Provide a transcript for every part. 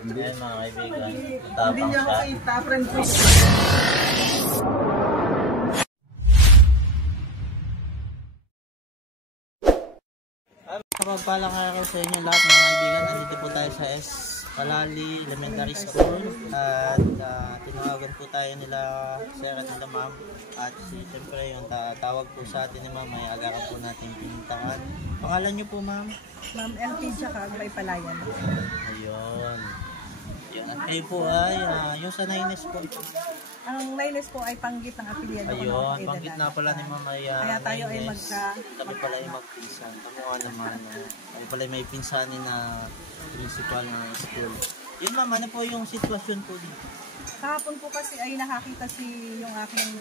Ayan mga kaibigan. Hindi niya ako kita, friend ko. Kapagpalang kayo sa inyo lahat mga kaibigan. Nandito po tayo sa Palali Elementary School. At tinawagan po tayo nila sir at nila ma'am. At siyempre yung tawag po sa atin ni ma'am ay agaran po natin pinuntahan. Pangalan niyo po ma'am? Ma'am LP tsaka Agbay Palayan. Ayun. At kayo po ay yung sa Nines po. Ang Nines po ay panggit ng apelyido. Ayun, panggit na pala ni ma'am ay kaya tayo ay kami pala ay magpinsan. Kamukha naman. Kami pala ay may pinsanin na principal ng school. Yun ma'am, ano po yung sitwasyon po dito? Kahapon po kasi ay nakakita yung aking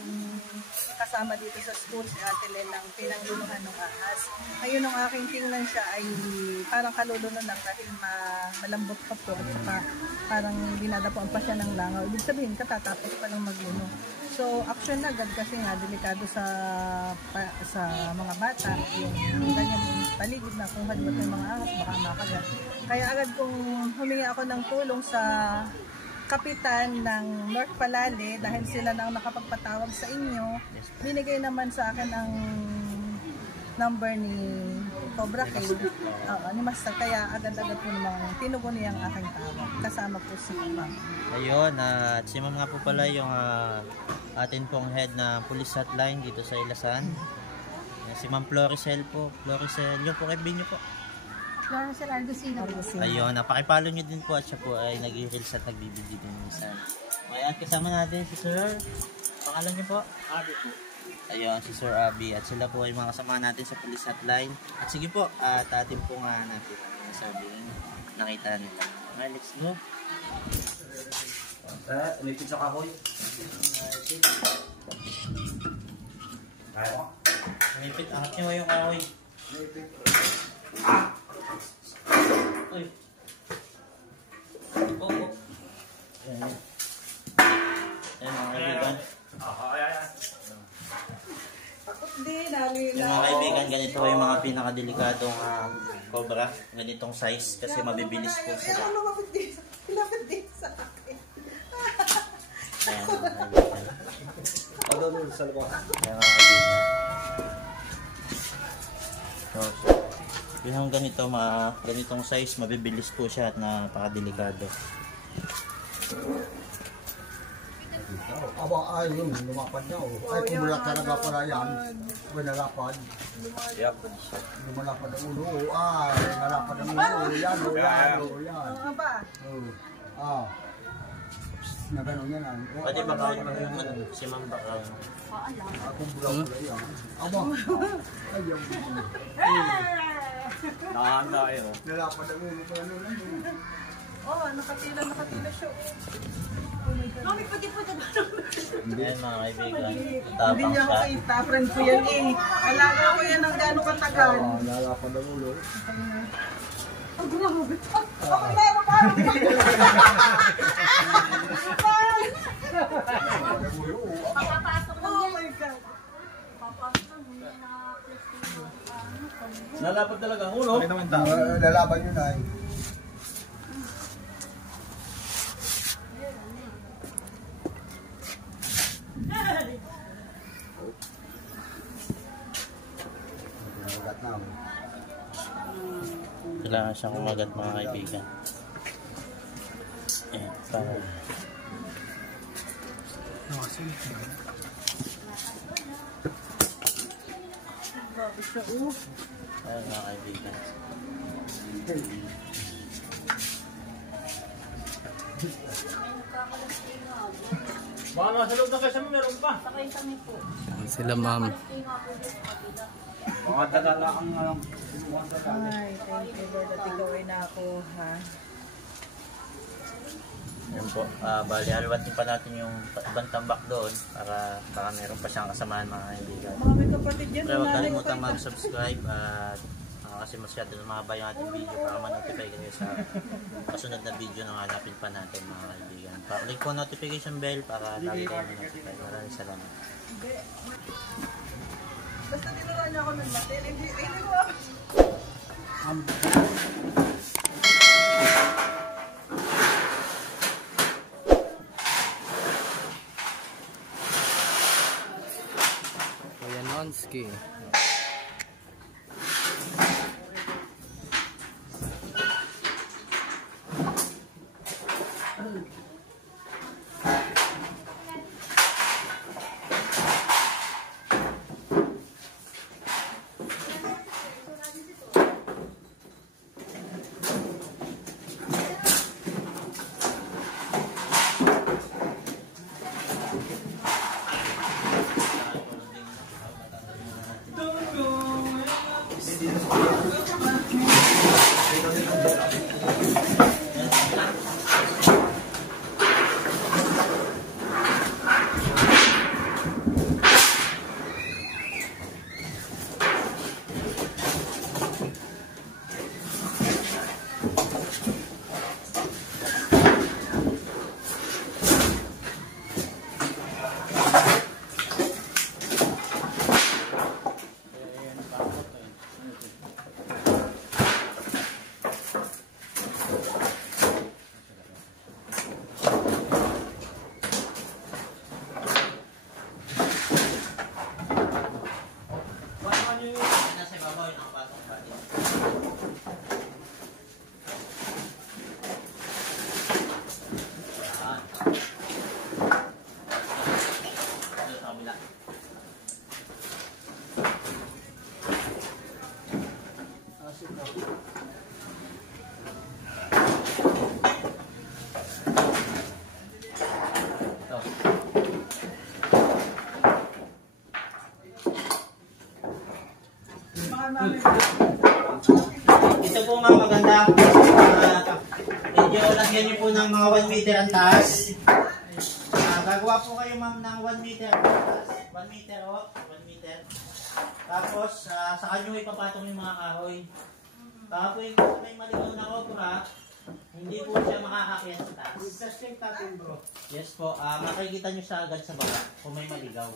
kasama dito sa school, si Ate Len, ng pinangluluhan ng ahas. Ngayon nung aking tingnan siya ay parang kalulunan lang dahil malambot pa po at parang dinadapuan pa siya ng langaw. Ibig sabihin, katatapos pa lang magluno. So, action na agad kasi nga, delikado sa mga bata. Yung ganyan yung paligid na kung halimat ng mga ahas, baka makagat. Kaya agad kung humingi ako ng tulong sa kapitan ng North Palali dahil sila nang nakapagpatawag sa inyo, binigay naman sa akin ang number ni Cobra K, ni Master, kaya agad-agad po namang tinugon niya ang aking tawag. Kasama po si ma'am. Ayun, at si ma'am nga po pala yung atin pong head na police hotline dito sa Ilasan. Si ma'am Floricel po. Floricel, yun po, kaibigan niyo po. Floricel Argusino. Ayun, napakipalo nyo din po at siya po ay nag-i-reels at nagbibideo din minsan. Ngayon, kasama natin si Sir. Pangalan niyo po? Abi po. Ayun, si Sir Abi. At sila po ay mga kasama natin sa police hotline. At sige po, at atin po nga natin ang sabihin. Nakita nila. Okay, let's go. Umipit sa kahoy. Kaya mo? Umipit, angat nyo yung kahoy. Umipit. Uy. Oh. Ayan. Ayan mga kaibigan. Yung mga kaibigan, ganito yung mga pinakadelikadong cobra. Ganitong size kasi mabibilis po sila. Lapit din sa akin. Ayan mga kaibigan. Pagdodol sa labas. Ayan mga kaibigan. So, yun ang ganito, ganitong size, mabibilis po siya at napakadelikado. Aba, ay yun, lumapad niya. Ay, kumula talaga pala yan. Nalapad. Lumalapad ang ulo. Ay, nalapad ang ulo. Yan. Ano ba? Na gano'n yan. Pwede ba kawin mo yung si Ma'am Baka? Akong bula pala yan. Aba, ay yan. Nakahanda kayo. Nalapad ang ulo. Oh, nakatila siya. Mami, pwede po na ba? Ayan mga kaibigan. Hindi niya ako kita, friend ko yan eh. Alaga ko yan ng gano'ng katagal. Nalapad ang ulo. Ang grabe. Ako meron parang. Oh my God. Nalapad talaga ang ulo. Lalaban yun ay. Kailangan siyang kumagat mga kaibigan. Ayan, para Grabe siya, ayan mga kaibigan. Baka nasa loob na kasi meron pa. Sakay kami po. Sila ma'am. Mga dadala ang Ay, thank you Lord at ikaw ay nakuha. Ayan po, bali aliwatin pa natin yung ibang tambak doon para baka meron pa siyang kasamahan mga kaibigan. Mga kapatid yan. Pero huwag kalimutang mag-subscribe at kasi masyado na mahaba yung ating video para ma-notify kayo sa kasunod na video na hanapin pa natin mga kaibigan. Pa-click po notification bell para lagi kayo ma-notify. Maraming salamat. Basta niluruan niyo ako ng latin. Hindi ko ako. Husky. Ito po mga maganda. Medyo lagyan niyo po ng mga 1 meter ang taas. Gagawa po kayo ma'am ng 1 meter ang taas. 1 meter o, 1 meter. Tapos sa kanyo ipapatong yung mga kahoy. Tapos kung may maligaw na opera, hindi po siya makakakyat sa taas. Testing natin bro. Yes po, makikita nyo siya agad sa baba kung may maligaw.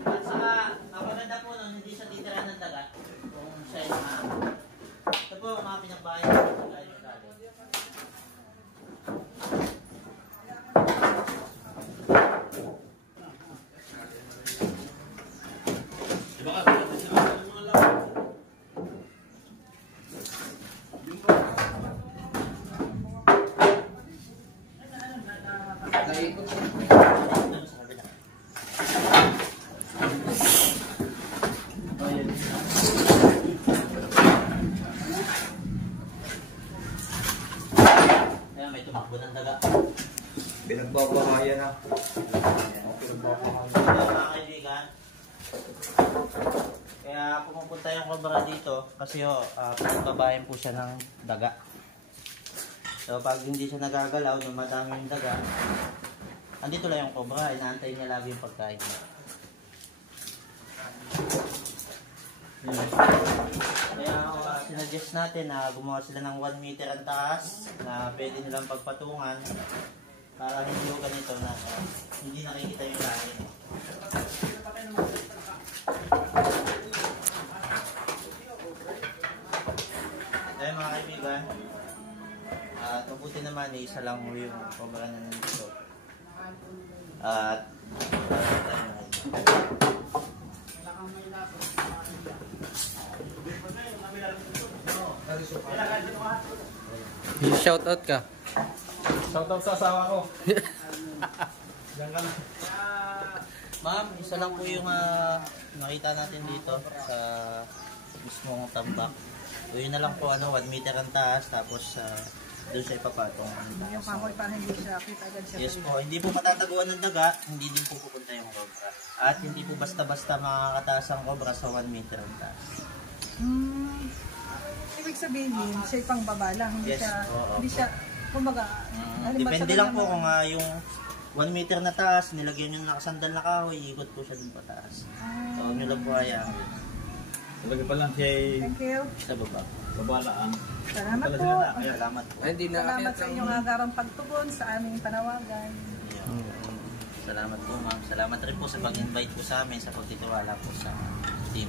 At saka, ang maganda po nun, hindi siya titira ng dagat kung siya yung ito po, mga pinagbahay ng dagat yung galing. May tumakbo ng daga. Pinagbabahayan na. Mga kaibigan, kaya pumupunta yung cobra dito kasi pinagbabayan po siya ng daga. So pag hindi siya nagagalaw, nung madami yung daga, andito lang yung cobra, inaantay niya lagi yung pagkain niya. Kaya sinuggest natin na gumawa sila ng 1 meter ang taas na pwede nilang pagpatungan para hindi yung ganito na hindi nakikita yung lahin. Kaya mga kaibigan, mabuti naman isa lang mo yung cobra na nandito. At Shout out ka. Shoutout sa asawa ko. Diyan ka na. ma'am, isa lang po yung nakita natin dito sa mismong tambak. So yun na lang po, 1 meter ang taas, tapos doon siya ipapatong. Yung kahoy para hindi siya kita agad siya. Yes po, hindi po matataguan ng daga, hindi din po pupunta yung cobra. At hindi po basta-basta makakataas ang cobra sa 1 meter ang taas. Ibig sabihin din, siya pang baba lang, hindi Yes, hindi siya, kumbaga, depende lang po kung yung 1 meter na taas, nilagyan nyo ng nakasandal na kahoy, ikot po siya dun pataas. So, nyo lang po kaya Talaga pa lang siya Thank you. sa baba. babalaan. Salamat po. Salamat po. Ay, hindi na Salamat sa inyong agarang pagtugon sa aming panawagan. Salamat po ma'am. Salamat rin po sa pag-invite po sa amin, sa pagtitiwala po sa team.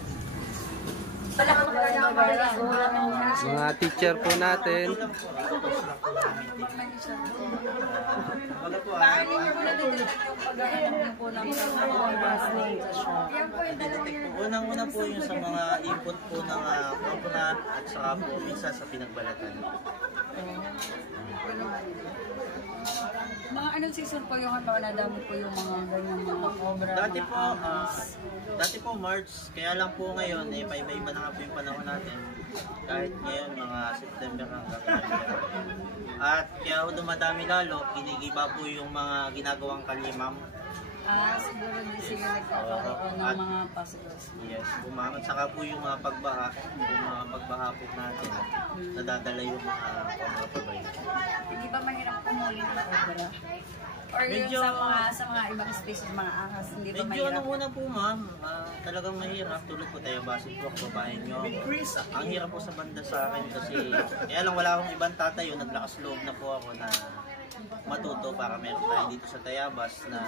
Mga teacher po natin. Wala po Paano niyo po nadidetect yung paghahanap po ng detect po. Unang-una po yung sa mga input po ng corpora at saka po minsan sa pinagbalatan. Mga anong season po yung halimbawa nadami po yung mga ganyang mga obra? Dati po March, kaya lang po ngayon, paiba-iba na nga po yung panahon natin. Kahit ngayon, mga September hanggang November. At kaya ho dumadami lalo, kinigiba po yung mga ginagawang kalimam. Siguro din sila nagkakaroon ng mga puzzles. Yes, bumangat. Saka po yung mga pagbaha, yung mga pagbaha po natin, nadadala yung mga pagpapabay. Hindi ba mahirap pumuli ng obra? Or Medyo, yung sa mga ibang species, mga ahas, hindi ba medyo mahirap? nung una po ma'am, talagang mahirap. Tulad po tayo, basit po ako babae nyo. Ang hirap po sa banda sa akin kasi, kaya lang wala akong ibang tatayo, naglakas loob na po ako na matuto para meron tayo dito sa Tayabas na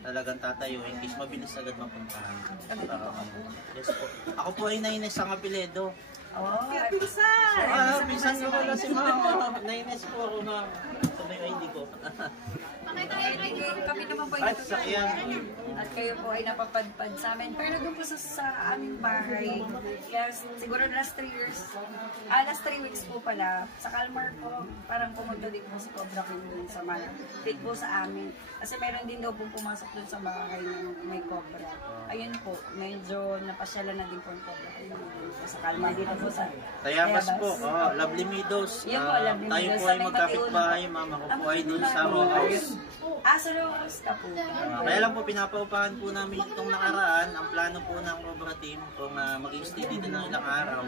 talagang tatayo in case mabilis agad mapuntahan. Yes po. Ako po ay Naines ang apelyido. Pinsan! Pinsan ko pala si ma'am. Naines po ako ma'am. Sabay ID ko. Kami naman po At ito sakyan. at kayo po ay napapadpad sa amin. Pero doon po sa aming bahay, kaya siguro last 3 years, last 3 weeks po pala, sa Calmar po, parang pumunta din po si Cobra King dun sa malapit po sa amin. Kasi meron din daw po pumasok dun sa bahay ng may Cobra. Ayun po, medyo napasyalan na din po yung Cobra King sa Calmar dito po sa Tayabas po. Lovely Meadows. Yun po, Lovely Tayo Meadows. po ay magkapit-bahay ma'am. Ako po ay dun sa row house. Sa row house ka po. Kaya lang po pinapaupahan po namin itong nakaraan. Ang plano po ng Cobra Team kung mag-stay dito ng ilang araw,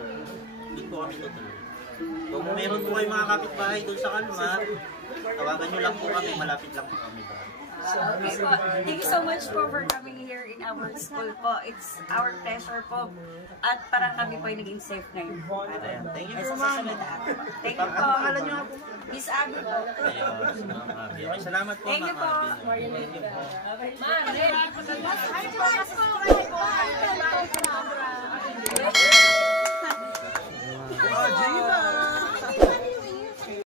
doon po kami tutuloy. Kung meron po kayo mga kapitbahay doon sa Calmar, tawagan nyo lang po kami, malapit lang po kami doon. Okay po. Thank you so much po for coming here in our school po. It's our pleasure po. At parang kami po ay naging safe ngayon. Thank you Ay, po sa ma'am. susunod na araw. Thank you po. Ang pangalan nyo nga po? Miss Abby po. Ayun, si Ma'am Abby. Okay, salamat po Thank you Ma'am po. Abby. Thank you po. Ma'am,